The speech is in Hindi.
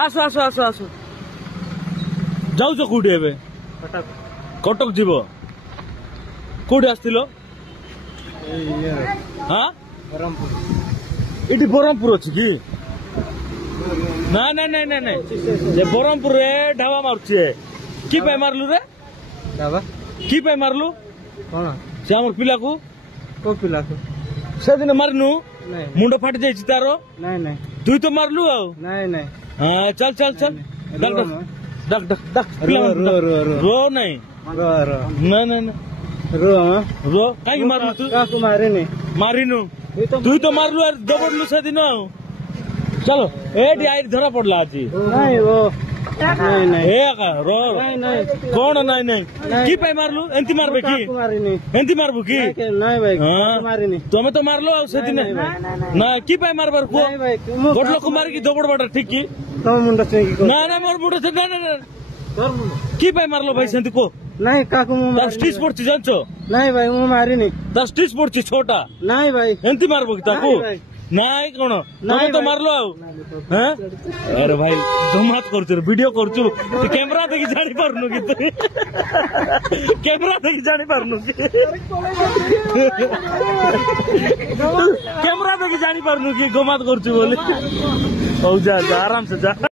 आस आस आस आस जाऊ कौटी ए कटक जीव कौटी आसथिल हाँ इटी बरहमपुर अच्छी कि ना ना ना ना ना बरहमपुर ढाबा मारुचे कि मारलु रे ढाबा कि मारलु कौन से आम पिला को पिला को से दिन मारनु मुंड फाटी जाइए तार नहीं नहीं तु तो मारलु आ नहीं नहीं हाँ चल चल चल डक डक डक डक रो नहीं नहीं नहीं रो कहीं मारलु तू काकू मारे नहीं मारिनु तु तो मारलु यार दबड़लु से दिन चलो एडी आई धरा पड़ला आज नहीं वो नहीं नहीं ए रो नहीं नहीं कौन नहीं नहीं की पे मारलु एंती मारबे की एंती मारबु की नहीं भाई मारे नहीं तुम तो मारलो से दिन ना की पे मारबर को गोटलो कुमार की दबड़ बड़ा ठीक की तुम मुंडा से ना ना मोर मुंडा से ना ना की पे मारलो भाई सेंती को नहीं काकू ता स्ट्रीट स्पोर्ट जानचो नहीं भाई मु मारी नहीं ता स्ट्रीट स्पोर्ट छोटा नहीं भाई एंती मारबो की ताको नाई कौन तुम तो मारलो हैं अरे भाई गमात करछु वीडियो करछु कैमरा देखि जानि पारनु कि कैमरा देखि जानि पारनु कि कैमरा देखि जानि पारनु कि गमात करछु बोले औ जा आराम से जा।